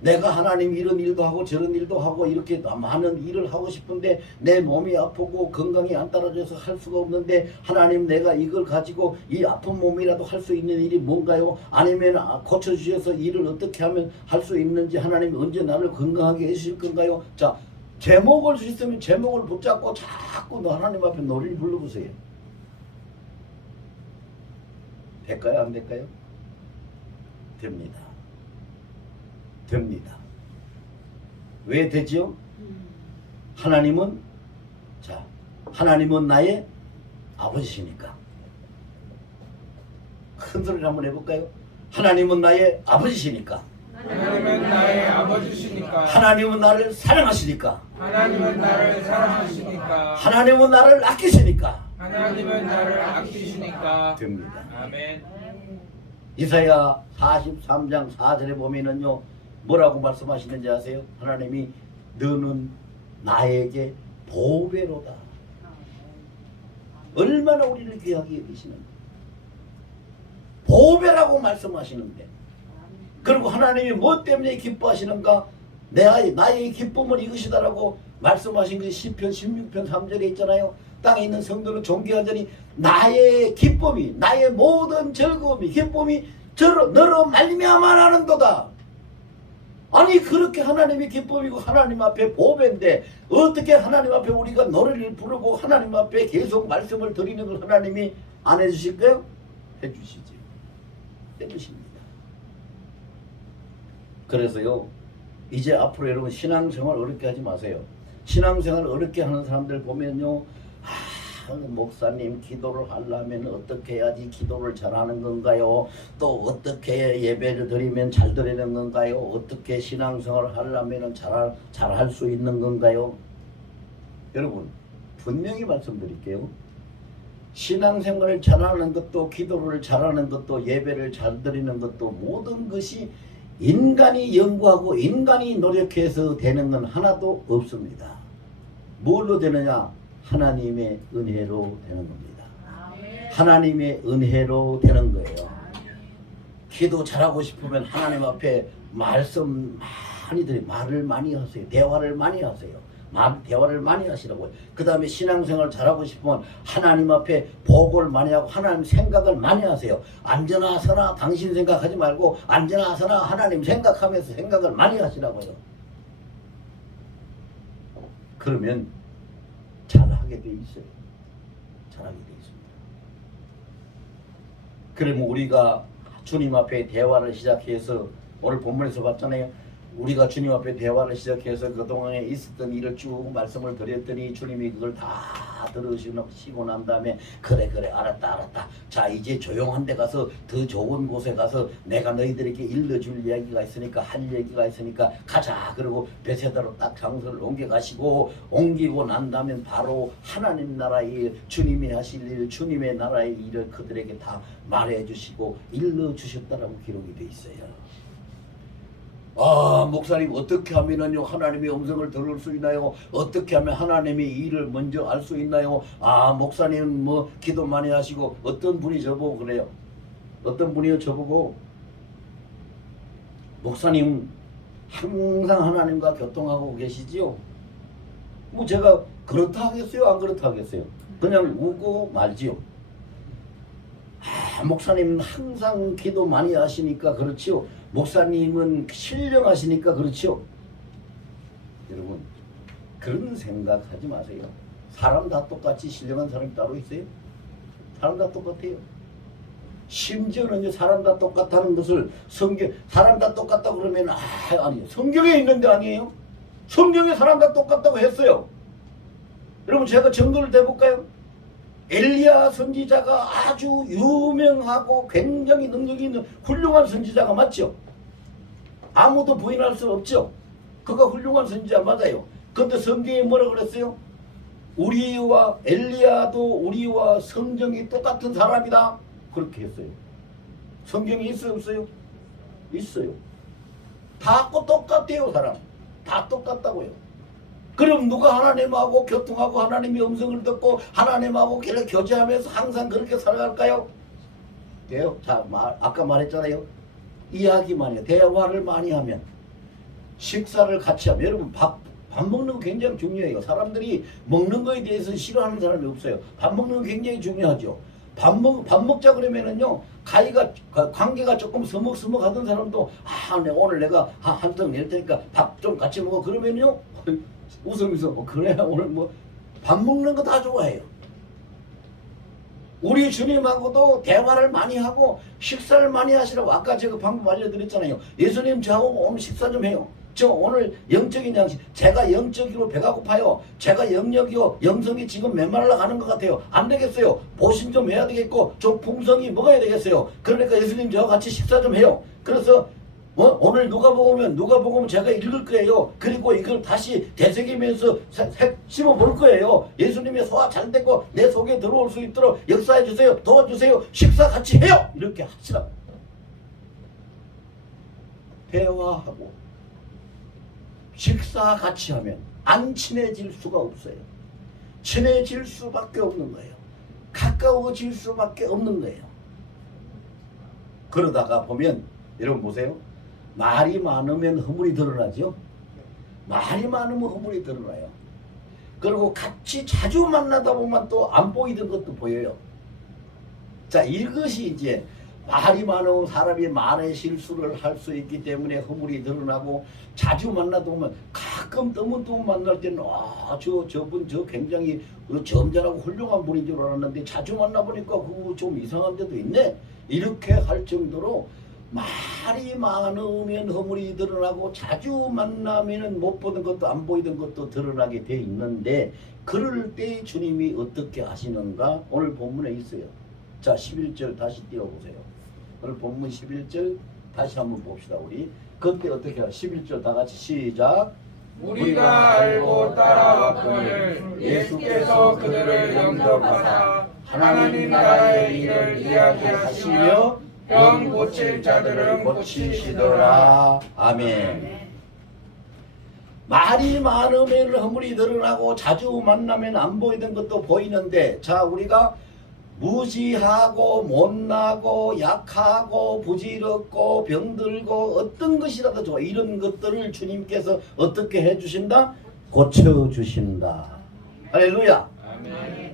내가 하나님 이런 일도 하고 저런 일도 하고 이렇게 많은 일을 하고 싶은데 내 몸이 아프고 건강이 안 따라줘서 할 수가 없는데 하나님 내가 이걸 가지고 이 아픈 몸이라도 할 수 있는 일이 뭔가요? 아니면 고쳐주셔서 일을 어떻게 하면 할 수 있는지 하나님 언제 나를 건강하게 해주실 건가요? 자, 제목을 주셨으면 제목을 붙잡고 자꾸 하나님 앞에 노래를 불러보세요. 될까요? 안 될까요? 됩니다. 됩니다. 왜 되지요? 하나님은 나의 아버지시니까. 큰 소리를 한번 해볼까요? 하나님은 나의 아버지시니까. 하나님은 나의 아버지시니까. 하나님은 나를 사랑하시니까. 하나님은 나를 사랑하시니까. 하나님은 나를 아끼시니까. 하나님은 나를 아끼시니까. 됩니다. 아멘. 이사야 43장 4절에 보면은요, 뭐라고 말씀하시는지 아세요? 하나님이 너는 나에게 보배로다. 얼마나 우리를 귀하게 여기시는데 보배라고 말씀하시는데, 그리고 하나님이 뭐 때문에 기뻐하시는가? 나의 기쁨은 이것이다라고 말씀하신 것이 시편 16편 3절에 있잖아요. 땅에 있는 성도는 존귀하자니 나의 기쁨이, 나의 모든 즐거움이, 기쁨이 너로 말미암아 나는도다. 아니, 그렇게 하나님이 기쁨이고 하나님 앞에 보배인데 어떻게 하나님 앞에 우리가 노래를 부르고 하나님 앞에 계속 말씀을 드리는 걸 하나님이 안 해주실까요? 해주시지. 해주십니다. 그래서요, 이제 앞으로 여러분 신앙생활 어렵게 하지 마세요. 신앙생활 어렵게 하는 사람들 보면요, 목사님 기도를 하려면 어떻게 해야지 기도를 잘하는 건가요? 또 어떻게 예배를 드리면 잘 드리는 건가요? 어떻게 신앙생활을 하려면 잘할 수 있는 건가요? 여러분 분명히 말씀드릴게요. 신앙생활을 잘하는 것도, 기도를 잘하는 것도, 예배를 잘 드리는 것도, 모든 것이 인간이 연구하고 인간이 노력해서 되는 건 하나도 없습니다. 뭘로 되느냐? 하나님의 은혜로 되는 겁니다. 하나님의 은혜로 되는 거예요. 기도 잘하고 싶으면 하나님 앞에 말씀 많이 드려, 말을 많이 하세요. 대화를 많이 하세요. 대화를 많이 하시라고요. 그 다음에 신앙생활 잘하고 싶으면 하나님 앞에 복을 많이 하고 하나님 생각을 많이 하세요. 앉으나 서나 당신 생각하지 말고 앉으나 서나 하나님 생각하면서 생각을 많이 하시라고요. 그러면 잘하게 돼 있어요. 잘하게 돼 있습니다. 그러면 우리가 주님 앞에 대화를 시작해서 오늘 본문에서 봤잖아요. 우리가 주님 앞에 대화를 시작해서 그동안에 있었던 일을 쭉 말씀을 드렸더니 주님이 그걸 다 들으시고 난 다음에 그래 알았다. 자 이제 조용한 데 가서 더 좋은 곳에 가서 내가 너희들에게 일러줄 이야기가 있으니까 할 얘기가 있으니까 가자. 그리고 베세다로 딱 장소를 옮기고 난 다음에 바로 하나님 나라의 주님이 하실 일, 주님의 나라의 일을 그들에게 다 말해 주시고 일러 주셨다라고 기록이 돼 있어요. 아, 목사님 어떻게 하면은요 하나님의 음성을 들을 수 있나요? 어떻게 하면 하나님의 일을 먼저 알 수 있나요? 아, 목사님 뭐 기도 많이 하시고 어떤 분이 저보고 그래요. 어떤 분이요 저보고 목사님 항상 하나님과 교통하고 계시지요? 뭐 제가 그렇다 하겠어요? 안 그렇다 하겠어요? 그냥 웃고 말지요. 아, 목사님 항상 기도 많이 하시니까 그렇지요. 목사님은 신령하시니까 그렇죠. 여러분 그런 생각하지 마세요. 사람 다 똑같이 신령한 사람이 따로 있어요? 사람 다 똑같아요. 심지어는 사람 다 똑같다는 것을 사람 다 똑같다고 그러면 아니요. 성경에 있는데 아니에요? 성경에 사람 다 똑같다고 했어요. 여러분 제가 증거를 대볼까요? 엘리야 선지자가 아주 유명하고 굉장히 능력이 있는 훌륭한 선지자가 맞죠? 아무도 부인할 수 없죠? 그가 훌륭한 선지자 맞아요. 그런데 성경에 뭐라 그랬어요? 우리와 엘리야도 우리와 성정이 똑같은 사람이다. 그렇게 했어요. 성경에 있어요 없어요? 있어요. 다 똑같아요. 사람 다 똑같다고요. 그럼 누가 하나님하고 교통하고 하나님의 음성을 듣고 하나님하고 교제하면서 항상 그렇게 살아갈까요? 돼요. 자, 아까 말했잖아요. 이야기만 해요. 대화를 많이 하면, 식사를 같이 하면, 여러분 밥 먹는 거 굉장히 중요해요. 사람들이 먹는 거에 대해서 싫어하는 사람이 없어요. 밥 먹는 거 굉장히 중요하죠. 밥 먹자 그러면은요, 관계가 조금 서먹서먹 하던 사람도 오늘 내가 한 턱 낼 테니까 밥 좀 같이 먹어 그러면요 웃으면서 그래 오늘 뭐 밥 먹는 거 다 좋아해요. 우리 주님하고도 대화를 많이 하고 식사를 많이 하시라고 아까 제가 방금 알려드렸잖아요. 예수님 저하고 오늘 식사 좀 해요. 저 오늘 영적인 양식, 제가 영적으로 배가 고파요. 제가 영역이요 영성이 지금 메말라 가는 것 같아요. 안 되겠어요. 보신 좀 해야 되겠고 좀 풍성이 먹어야 되겠어요. 그러니까 예수님 저와 같이 식사 좀 해요. 그래서 오늘 누가복음 제가 읽을 거예요. 그리고 이걸 다시 되새기면서 씹어 볼 거예요. 예수님의 소화 잘 됐고 내 속에 들어올 수 있도록 역사해 주세요. 도와주세요. 식사 같이 해요. 이렇게 하시라. 대화하고 식사 같이 하면 안 친해질 수가 없어요. 친해질 수밖에 없는 거예요. 가까워질 수밖에 없는 거예요. 그러다가 보면 여러분 보세요. 말이 많으면 허물이 드러나죠. 말이 많으면 허물이 드러나요. 그리고 같이 자주 만나다 보면 또 안 보이던 것도 보여요. 자, 이것이 이제 말이 많으면 사람이 말의 실수를 할 수 있기 때문에 허물이 드러나고 자주 만나다 보면 가끔 뜨문뜨문 만날 때는 저분 굉장히 점잖하고 훌륭한 분인 줄 알았는데 자주 만나보니까 그거 좀 이상한 데도 있네. 이렇게 할 정도로 말이 많으면 허물이 드러나고 자주 만나면 못 보던 것도 안 보이던 것도 드러나게 돼 있는데 그럴 때 주님이 어떻게 하시는가 오늘 본문에 있어요. 자 11절 다시 띄워보세요. 오늘 본문 11절 다시 한번 봅시다. 우리 그때 어떻게 해요? 11절 다 같이 시작. 우리가 알고 따라왔거늘 예수께서 그들을 영접하사 하나님 나라의 일을 이야기하시며 병 고칠 자들은 고치시더라. 아멘. 말이 많으면 허물이 드러나고 자주 만나면 안 보이던 것도 보이는데 자 우리가 무지하고 못나고 약하고 부질없고 병들고 어떤 것이라도 좋아 이런 것들을 주님께서 어떻게 해주신다? 고쳐주신다. 할렐루야. 아멘.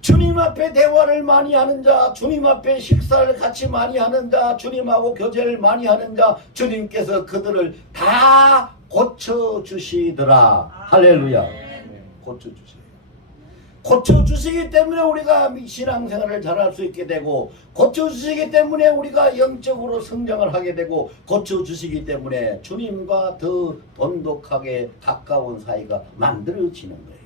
주님 앞에 대화를 많이 하는 자, 주님 앞에 식사를 같이 많이 하는 자, 주님하고 교제를 많이 하는 자, 주님께서 그들을 다 고쳐주시더라. 할렐루야. 고쳐주세요. 고쳐주시기 때문에 우리가 신앙생활을 잘할 수 있게 되고, 고쳐주시기 때문에 우리가 영적으로 성장을 하게 되고, 고쳐주시기 때문에 주님과 더 돈독하게 가까운 사이가 만들어지는 거예요.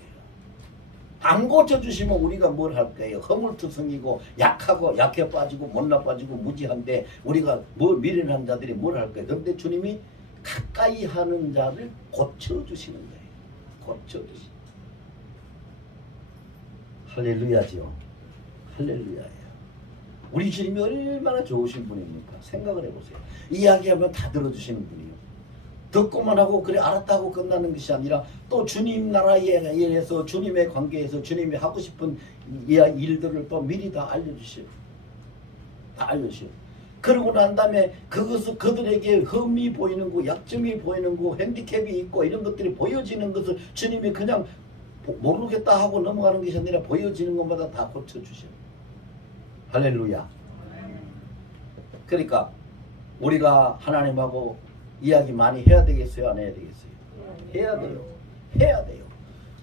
안 고쳐주시면 우리가 뭘 할 거예요? 허물투성이고 약하고 약해 빠지고 못나 빠지고 무지한데 우리가 뭐 미련한 자들이 뭘 할 거예요? 그런데 주님이 가까이 하는 자를 고쳐주시는 거예요. 고쳐주시는. 할렐루야지요. 할렐루야예요. 우리 주님이 얼마나 좋으신 분입니까? 생각을 해보세요. 이야기하면 다 들어주시는 분이요. 듣고만 하고 그래 알았다고 끝나는 것이 아니라 또 주님 나라에 의해서 주님의 관계에서 주님이 하고 싶은 일들을 또 미리 다 알려주시오. 다 알려주시오. 그러고 난 다음에 그것을 그들에게 흠이 보이는 거, 약점이 보이는 거, 핸디캡이 있고 이런 것들이 보여지는 것을 주님이 그냥 모르겠다 하고 넘어가는 것이 아니라 보여지는 것마다 다 고쳐주셔. 할렐루야. 그러니까 우리가 하나님하고 이야기 많이 해야 되겠어요? 안 해야 되겠어요? 해야 돼요. 해야 돼요.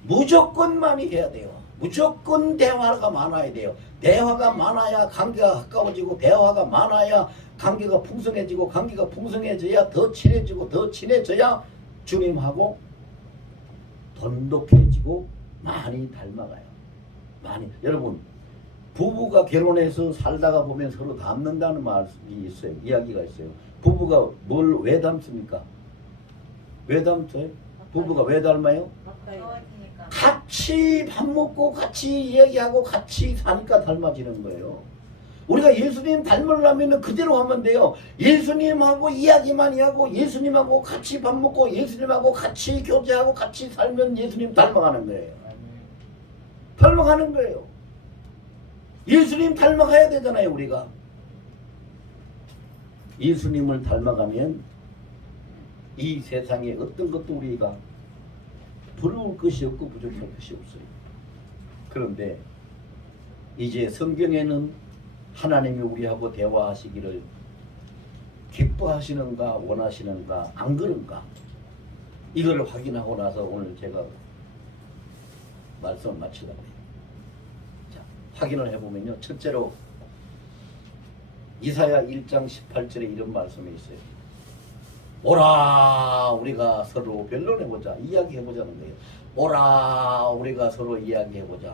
무조건 많이 해야 돼요. 무조건 대화가 많아야 돼요. 대화가 많아야 관계가 가까워지고, 대화가 많아야 관계가 풍성해지고, 관계가 풍성해져야 더 친해지고, 더 친해져야 주님하고 돈독해지고 많이 닮아가요. 많이. 여러분, 부부가 결혼해서 살다가 보면 서로 닮는다는 말이 있어요. 이야기가 있어요. 부부가 뭘 왜 닮습니까? 왜 닮어요? 부부가 왜 닮아요? 같이 밥 먹고 같이 이야기하고 같이 사니까 닮아지는 거예요. 우리가 예수님 닮으려면 그대로 하면 돼요. 예수님하고 이야기 많이 하고 예수님하고 같이 밥 먹고 예수님하고 같이 교제하고 같이 살면 예수님 닮아가는 거예요. 닮아가는 거예요. 예수님 닮아가야 되잖아요. 우리가 예수님을 닮아가면 이 세상에 어떤 것도 우리가 부러울 것이 없고 부족할 것이 없어요. 그런데 이제 성경에는 하나님이 우리하고 대화하시기를 기뻐하시는가 원하시는가 안 그런가, 이거를 확인하고 나서 오늘 제가 말씀을 마치려고 해요. 자, 확인을 해보면요, 첫째로 이사야 1장 18절에 이런 말씀이 있어요. 오라 우리가 서로 변론해보자, 이야기해보자는 거예요. 오라 우리가 서로 이야기해보자.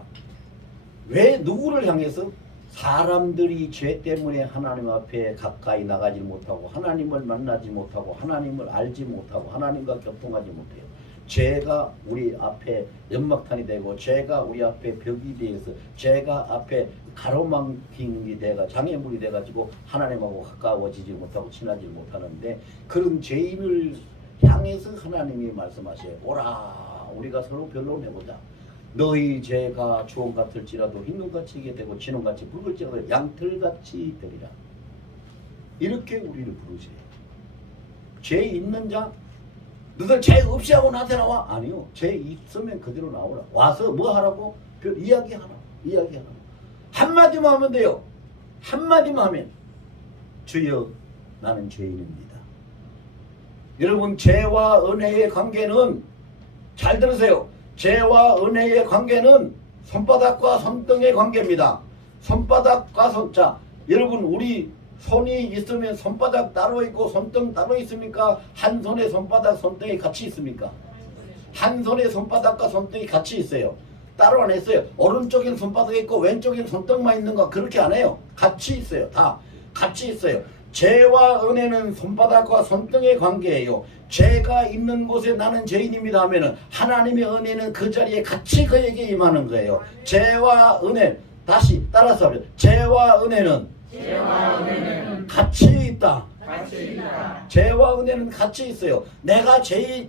왜 누구를 향해서? 사람들이 죄 때문에 하나님 앞에 가까이 나가지 못하고 하나님을 만나지 못하고 하나님을 알지 못하고 하나님과 교통하지 못해요. 죄가 우리 앞에 연막탄이 되고 죄가 우리 앞에 벽이 되어서 죄가 앞에 가로막힌이 돼가 장애물이 돼가지고 하나님하고 가까워지지 못하고 친하지 못하는데, 그런 죄인을 향해서 하나님이 말씀하셔요. 오라 우리가 서로 변론해보자. 너희 죄가 주홍 같을지라도 흰눈같이 이게 되고 진홍같이 붉을지라도 양털같이 되리라. 이렇게 우리를 부르세요. 죄 있는 자, 너들 죄 없이 하고 나한테 나와? 아니요. 죄 있으면 그대로 나오라. 와서 뭐 하라고? 이야기하라. 이야기하라. 한마디만 하면 돼요. 한마디만 하면 주여 나는 죄인입니다. 여러분, 죄와 은혜의 관계는, 잘 들으세요. 죄와 은혜의 관계는 손바닥과 손등의 관계입니다. 손바닥과 손자. 여러분, 우리 손이 있으면 손바닥 따로 있고 손등 따로 있습니까? 한 손에 손바닥 손등이 같이 있습니까? 한 손에 손바닥과 손등이 같이 있어요. 따로 안 했어요. 오른쪽엔 손바닥이 있고 왼쪽엔 손등만 있는가? 그렇게 안 해요. 같이 있어요. 다 같이 있어요. 죄와 은혜는 손바닥과 손등의 관계예요. 죄가 있는 곳에 나는 죄인입니다 하면은 하나님의 은혜는 그 자리에 같이 그에게 임하는 거예요. 죄와 은혜, 다시 따라서 하면 죄와 은혜는 같이 있다. 죄와 은혜는 같이 있어요. 내가 죄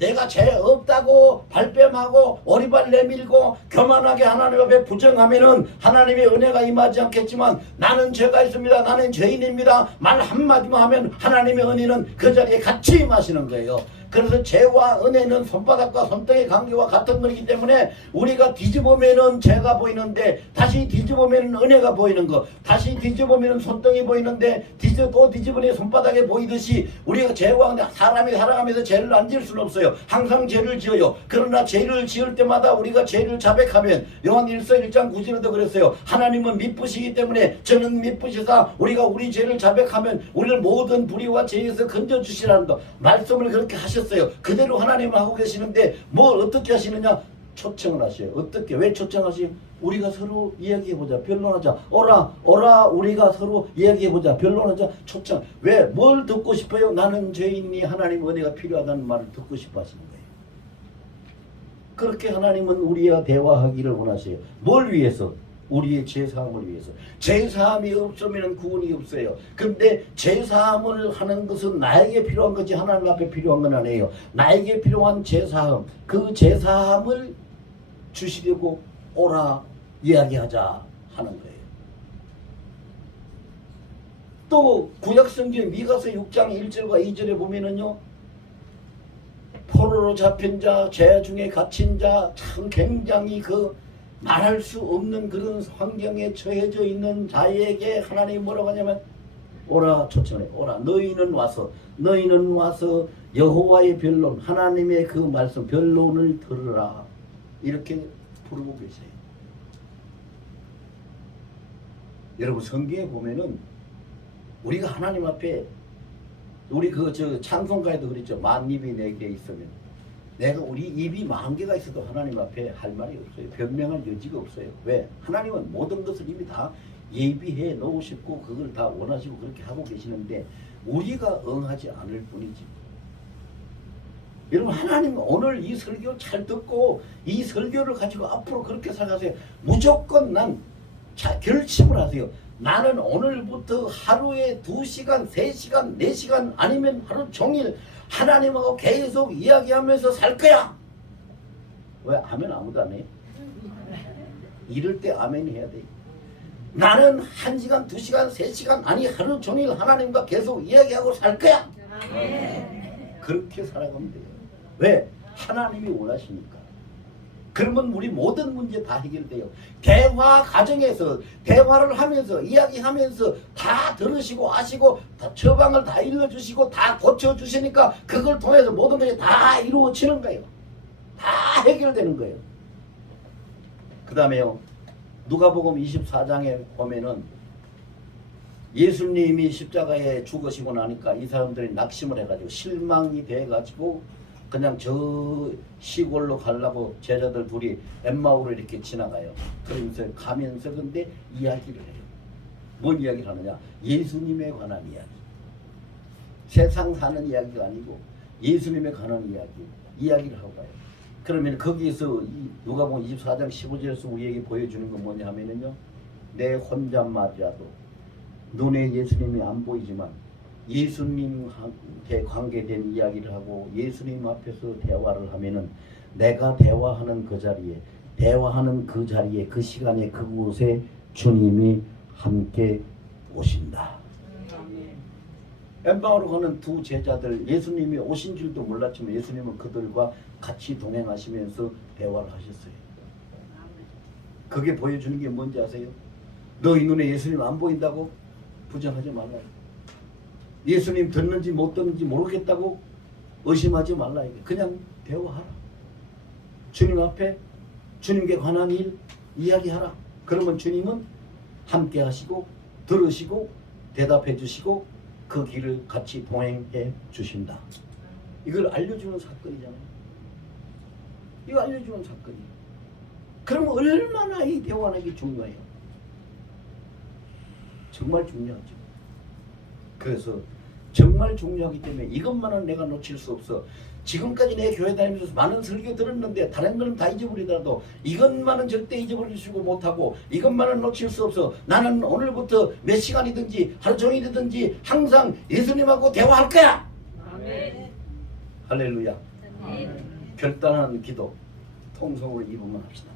없다고 발뺌하고 오리발 내밀고 교만하게 하나님 앞에 부정하면은 하나님의 은혜가 임하지 않겠지만, 나는 죄가 있습니다, 나는 죄인입니다 말 한마디만 하면 하나님의 은혜는 그 자리에 같이 임하시는 거예요. 그래서 죄와 은혜는 손바닥과 손등의 관계와 같은 것이기 때문에 우리가 뒤집으면은 죄가 보이는데 다시 뒤집으면은 은혜가 보이는 거, 다시 뒤집으면은 손등이 보이는데 또 뒤집으니 손바닥에 보이듯이 우리가 죄와 사람이 살아가면서 죄를 안 지을 수는 없어요. 항상 죄를 지어요. 그러나 죄를 지을 때마다 우리가 죄를 자백하면 요한 1서 1장 9절에도 그랬어요. 하나님은 미쁘시기 때문에 저는 미쁘시사 우리가 우리 죄를 자백하면 우리를 모든 불의와 죄에서 건져주시라는 거 말씀을 그렇게 하셨어요. 그대로 하나님은 하고 계시는데 뭘 어떻게 하시느냐? 초청을 하셔요. 어떻게? 왜 초청하시요? 우리가 서로 이야기해보자. 변론하자. 오라 우리가 서로 이야기해보자. 변론하자. 초청. 왜? 뭘 듣고 싶어요? 나는 죄인이 하나님 은혜가 필요하다는 말을 듣고 싶어 하시는 거예요. 그렇게 하나님은 우리와 대화하기를 원하세요. 뭘 위해서? 우리의 죄사함을 위해서. 죄사함이 없으면 구원이 없어요. 근데 죄사함을 하는 것은 나에게 필요한 거지 하나님 앞에 필요한 건 아니에요. 나에게 필요한 죄사함, 그 죄사함을 주시려고 오라 이야기하자 하는 거예요. 또 구약성경 미가서 6장 1절과 2절에 보면은요, 포로로 잡힌 자, 죄 중에 갇힌 자, 참 굉장히 말할 수 없는 그런 환경에 처해져 있는 자에게 하나님이 뭐라고 하냐면 오라 초청해. 오라 너희는 와서 여호와의 변론, 하나님의 그 말씀 변론을 들으라. 이렇게 부르고 계세요. 여러분 성경에 보면은 우리가 하나님 앞에 우리 찬송가에도 그랬죠. 만 입이 내게 있으면 내가 우리 입이 10,000개가 있어도 하나님 앞에 할 말이 없어요. 변명할 여지가 없어요. 왜? 하나님은 모든 것을 이미 다 예비해 놓으시고 그걸 다 원하시고 그렇게 하고 계시는데 우리가 응하지 않을 뿐이지. 여러분 하나님 오늘 이 설교 잘 듣고 이 설교를 가지고 앞으로 그렇게 살아가세요. 무조건 결심을 하세요. 나는 오늘부터 하루에 2시간, 3시간, 4시간 아니면 하루 종일 하나님하고 계속 이야기하면서 살 거야. 왜? 아멘 아무도 안 해? 이럴 때 아멘 해야 돼. 나는 1시간, 2시간, 3시간 아니 하루 종일 하나님과 계속 이야기하고 살 거야. 그렇게 살아가면 돼요. 왜? 하나님이 원하시니까. 그러면 우리 모든 문제 다 해결돼요. 대화 과정에서 대화를 하면서 이야기하면서 다 들으시고 아시고 다 처방을 다 일러주시고 다 고쳐주시니까 그걸 통해서 모든 것이 다 이루어지는 거예요. 다 해결되는 거예요. 그 다음에요. 누가복음 24장에 보면은 예수님이 십자가에 죽으시고 나니까 이 사람들이 낙심을 해가지고 실망이 돼가지고 그냥 저 시골로 가려고 제자들 둘이 엠마오로 이렇게 지나가요. 그러면서 가면서 근데 이야기를 해요. 뭔 이야기를 하느냐? 예수님에 관한 이야기. 세상 사는 이야기가 아니고 예수님에 관한 이야기를 하고 가요. 그러면 거기에서 누가복음 24장 15절에서 우리에게 보여주는 건 뭐냐 하면은요, 내 혼잣말이라도 눈에 예수님이 안 보이지만 예수님한테 관계된 이야기를 하고 예수님 앞에서 대화를 하면은 내가 대화하는 그 자리에 그 시간에 그곳에 주님이 함께 오신다. 엠마오로 가는 두 제자들 예수님이 오신 줄도 몰랐지만 예수님은 그들과 같이 동행하시면서 대화를 하셨어요. 그게 보여주는 게 뭔지 아세요? 너희 눈에 예수님 안 보인다고 부정하지 말라. 예수님 듣는지 못 듣는지 모르겠다고 의심하지 말라. 그냥 대화하라. 주님 앞에 주님께 관한 일 이야기하라. 그러면 주님은 함께 하시고 들으시고 대답해 주시고 그 길을 같이 동행해 주신다. 이걸 알려주는 사건이잖아요. 이거 알려주는 사건이에요. 그러면 얼마나 이 대화하는 게 중요해요. 정말 중요하죠. 그래서 정말 중요하기 때문에 이것만은 내가 놓칠 수 없어. 지금까지 내 교회 다니면서 많은 설교 들었는데 다른 거는 다 잊어버리더라도 이것만은 절대 잊어버리시고 못하고 이것만은 놓칠 수 없어. 나는 오늘부터 몇 시간이든지 하루 종일이든지 항상 예수님하고 대화할 거야. 아멘. 할렐루야. 아멘. 결단하는 기도 통성으로 2분만 합시다.